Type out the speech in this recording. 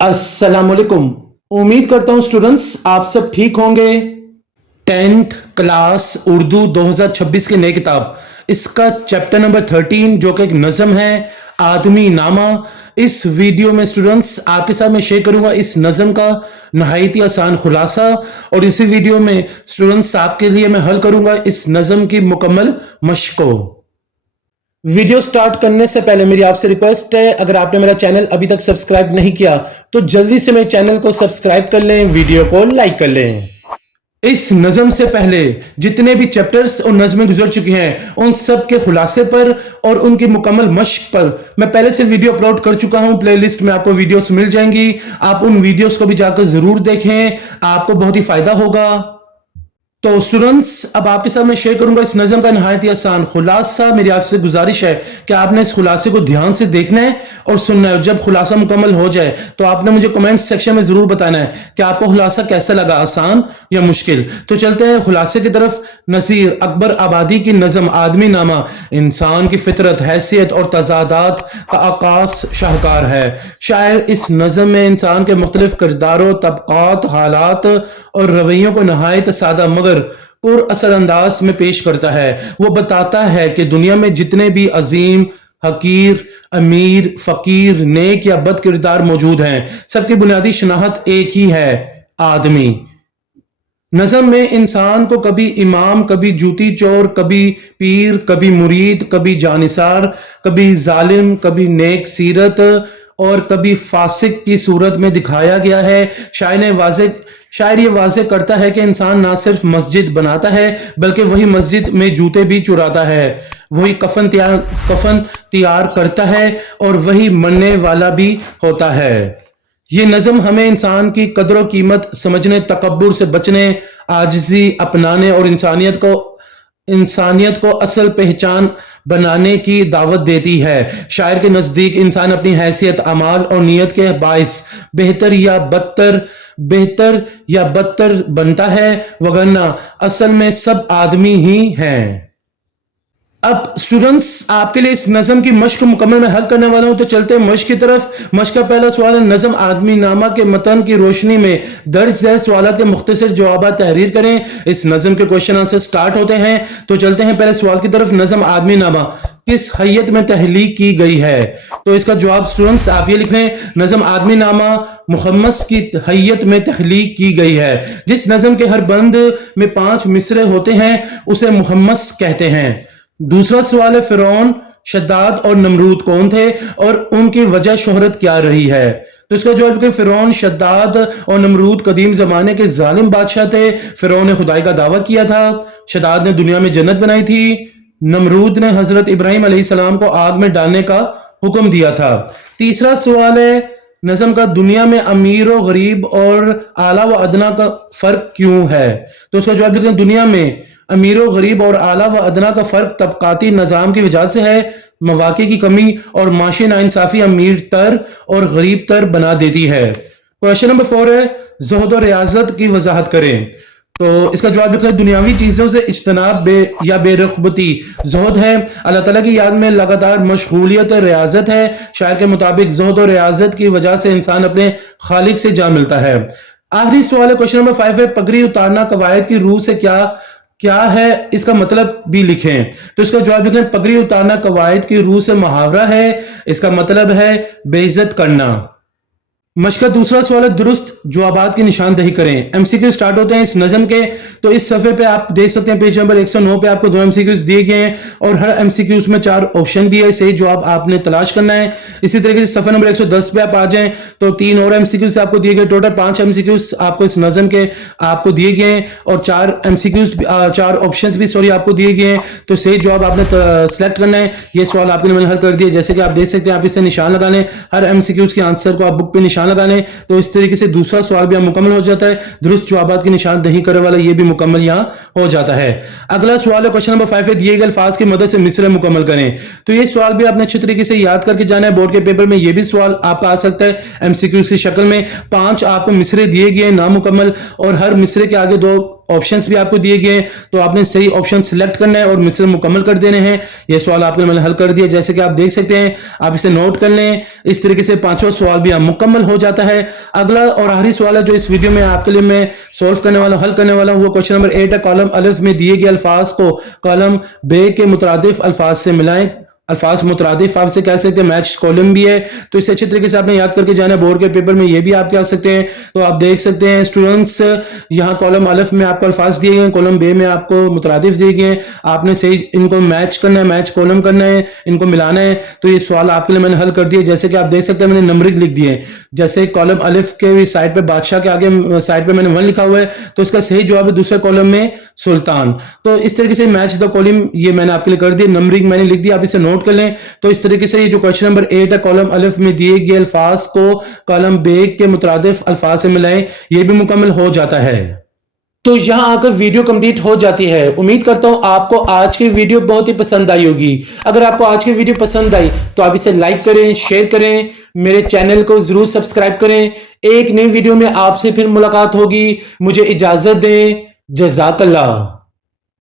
अस्सलाम वालेकुम। उम्मीद करता हूं स्टूडेंट्स आप सब ठीक होंगे। 10th क्लास उर्दू 2026 की नई किताब, इसका चैप्टर नंबर 13 जो कि एक नज़म है, आदमी नामा। इस वीडियो में स्टूडेंट्स आपके साथ मैं शेयर करूंगा इस नज़म का नहायत ही आसान खुलासा, और इसी वीडियो में स्टूडेंट्स आपके लिए मैं हल करूंगा इस नज़म की मुकम्मल मश्क को। वीडियो स्टार्ट करने से पहले मेरी आपसे रिक्वेस्ट है, अगर आपने मेरा चैनल अभी तक सब्सक्राइब नहीं किया तो जल्दी से मेरे चैनल को सब्सक्राइब कर लें, वीडियो को लाइक कर लें। इस नज़म से पहले जितने भी चैप्टर्स और नज़में गुजर चुकी हैं उन सब के खुलासे पर और उनकी मुकम्मल मश्क पर मैं पहले से वीडियो अपलोड कर चुका हूं। प्लेलिस्ट में आपको वीडियोस मिल जाएंगी, आप उन वीडियोस को भी जाकर जरूर देखें, आपको बहुत ही फायदा होगा। तो स्टूडेंट्स अब आपके साथ मैं शेयर करूंगा इस नज़म का नहायत ही आसान खुलासा। मेरी आपसे गुजारिश है कि आपने इस खुलासे को ध्यान से देखना है और सुनना है। जब खुलासा मुकम्मल हो जाए तो आपने मुझे कमेंट सेक्शन में जरूर बताना है कि आपको खुलासा कैसा लगा, आसान या मुश्किल। तो चलते हैं खुलासे की तरफ। नसीर अकबर आबादी की नज़म आदमी नामा इंसान की फितरत, हैसियत और तजादात का आकाश शाहकार है। शायर इस नज़म में इंसान के मुख्तलिफ किरदारों, तबकात, हालात और रवैयों को नहायत सादा मगर पुर असर अंदाज में पेश करता है। वो बताता है कि दुनिया में जितने भी अजीम, हकीर, अमीर, फकीर, नेक या बद किरदार मौजूद हैं, सबकी बुनियादी शनाख्त एक ही है, आदमी। नज़म में इंसान को कभी इमाम, कभी जूती चोर, कभी पीर, कभी मुरीद, कभी जानिसार, कभी जालिम, कभी नेक सीरत और कभी फासिक की सूरत में दिखाया गया है। शायर ये वाज़े करता है कि इंसान ना सिर्फ मस्जिद बनाता है बल्कि वही मस्जिद में जूते भी चुराता है, वही कफन तैयार करता है और वही मरने वाला भी होता है। ये नज़म हमें इंसान की कदर और कीमत समझने, तकब्बुर से बचने, आजिज़ी अपनाने और इंसानियत को असल पहचान बनाने की दावत देती है। शायर के नजदीक इंसान अपनी हैसियत, अमाल और नीयत के बाइस बेहतर या बदतर बनता है, वगरना असल में सब आदमी ही हैं। अब स्टूडेंट्स आपके लिए इस नज़म की मश्क मुकम्मल मैं हल करने वाला हूं, तो चलते हैं मश्क की तरफ। मश्क का पहला सवाल है, नज़म आदमी नामा के मतन की रोशनी में दर्ज झैल सवालों के मुख्तसर जवाब तहरीर करें। इस नज़म के क्वेश्चन आंसर स्टार्ट होते हैं। तो चलते हैं पहले सवाल की तरफ। नज़म आदमी नामा किस हैयत में तहलीक की गई है? तो इसका जवाब स्टूडेंट्स आप ये लिख लें, नज़म आदमी नामा मुहम्मस की हैयत में तहलीक की गई है। जिस नज़म के हर बंद में 5 मिसरे होते हैं उसे मुहम्मस कहते हैं। दूसरा सवाल है, फिरौन, शद्दाद और नमरूद कौन थे और उनकी वजह शोहरत क्या रही है? तो इसका जवाब है, फिरौन, शद्दाद और नमरूद कदीम जमाने के जालिम बादशाह थे। फिरौन ने खुदाई का दावा किया था, शद्दाद ने दुनिया में जन्नत बनाई थी, नमरूद ने हजरत इब्राहिम अलैहिस्सलाम को आग में डालने का हुक्म दिया था। तीसरा सवाल है, नज़म का दुनिया में अमीर और गरीब और आला व अदना का फर्क क्यों है? तो उसका जवाब देते हैं, दुनिया में अमीर व गरीब और आला व अदना का फर्क तबकाती निज़ाम की वजह से है। मौके की कमी और माशी नाइंसाफी अमीर तर और गरीब तर बना देती है। क्वेश्चन नंबर 4 है, ज़ुहद और रियाजत की वजाहत करें। तो इसका जवाब लिखा है, दुनियावी चीजों से इज्तनाब या बेरग़बती ज़ुहद है। अल्लाह ताला की याद में लगातार मशगूलियत रियाजत है। शायर के मुताबिक ज़ुहद और रियाजत की वजह से इंसान अपने खालिक से जा मिलता है। आखिरी सवाल है, क्वेश्चन नंबर 5 है, पगड़ी उतारना कवायद की रूह से क्या है, इसका मतलब भी लिखें। तो इसका जवाब लिखें, पगड़ी उतारना कवायद की रूह से मुहावरा है, इसका मतलब है बेइज्जत करना। मश्क का दूसरा सवाल है, दुरुस्त जवाबात की निशानदही करें। एमसीक्यू स्टार्ट होते हैं इस नज़म के। तो इस सफ़े पे आप देख सकते हैं, पेज नंबर 109 पे आपको 2 एमसीक्यूज दिए गए हैं और हर एमसीक्यूज में 4 ऑप्शन भी है, सही जवाब आपने तलाश करना है। इसी तरीके से सफ़े नंबर 110 पे आप आ जाएं तो 3 और एमसीक्यूज आपको दिए गए, टोटल 5 एमसीक्यूज आपको इस नज़म के आपको दिए गए हैं और 4 ऑप्शन भी आपको दिए गए हैं। तो सही जवाब आपने सेलेक्ट करना है। ये सवाल आपके लिए मैंने हल कर दिया, जैसे कि आप देख सकते हैं, आप इससे निशान लगा लें, हर एमसीक्यूज के आंसर को आप बुक पे निशान लगाने, तो इस तरीके से दूसरा सवाल भी मुकम्मल हो जाता है। दुरुस्त जवाबात की निशानदही करने वाला ये भी मुकम्मल यहां हो जाता है। अगला सवाल है, क्वेश्चन नंबर 5 है, दिए गए अल्फाज की मदद से मिसरे मुकम्मल करें। तो ये सवाल भी आपने अच्छी तरीके से याद करके जाना है। बोर्ड के पेपर में ये भी सवाल आपका आ सकता है एमसीक्यू की शक्ल में। 5 आपको मिसरे दिए गए नामुकम्मल और हर मिसरे के आगे 2 ऑप्शंस भी आपको दिए गए हैं, तो आपने सही ऑप्शन सिलेक्ट करना है और मिसल मुकम्मल कर देने हैं। ये सवाल आपके लिए मैंने हल कर दिया, जैसे कि आप देख सकते हैं, आप इसे नोट कर लें। इस तरीके से पांचों सवाल भी मुकम्मल हो जाता है। अगला और आखिरी सवाल है जो इस वीडियो में आपके लिए मैं सॉल्व करने वाला, हल करने वाला हूं, वो क्वेश्चन नंबर 8 है। कॉलम अलिफ में दिए गए अल्फाज को कॉलम बे के मुतरादिफ अल्फाज से मिलाएं। अल्फाज मुतरादिफ आपसे कह सकते हैं, मैच कॉलम भी है, तो इसे अच्छे तरीके से आपने याद करके जाना है। बोर्ड के पेपर में ये भी आप कह सकते हैं। तो आप देख सकते हैं स्टूडेंट्स, यहाँ कॉलम अलिफ में आपको अल्फाज दिए गए, कॉलम बे में आपको मुतरादिफ दिए गए। आपने सही इनको मैच करना है, मैच कॉलम करना है, इनको मिलाना है। तो ये सवाल आपके लिए मैंने हल कर दिया। जैसे कि आप देख सकते हैं, मैंने नंबरिंग लिख दिए। जैसे कॉलम अलिफ के साइड पे बादशाह के आगे साइड पे मैंने 1 लिखा हुआ है, तो इसका सही जवाब है दूसरे कॉलम में सुल्तान। तो इस तरीके से मैच द कॉलम ये मैंने आपके लिए कर दिया, नंबरिंग मैंने लिख दी, आप इसे नोट कर लें। तो इस तरीके से ये जो क्वेश्चन नंबर 8 है, कॉलम अलिफ में दिए गए अल्फाज को कॉलम बे के मुतरादिफ अल्फाज से मिलाएं, ये भी मुकम्मल हो जाता है। तो यहां आकर वीडियो कंप्लीट हो जाती है। उम्मीद करता हूं आपको आज की वीडियो बहुत ही पसंद आई होगी। अगर आपको आज की वीडियो पसंद आई तो आप इसे लाइक करें, शेयर करें, मेरे चैनल को जरूर सब्सक्राइब करें। एक नई वीडियो में आपसे फिर मुलाकात होगी। मुझे इजाजत दें। जज़ाकल्लाह।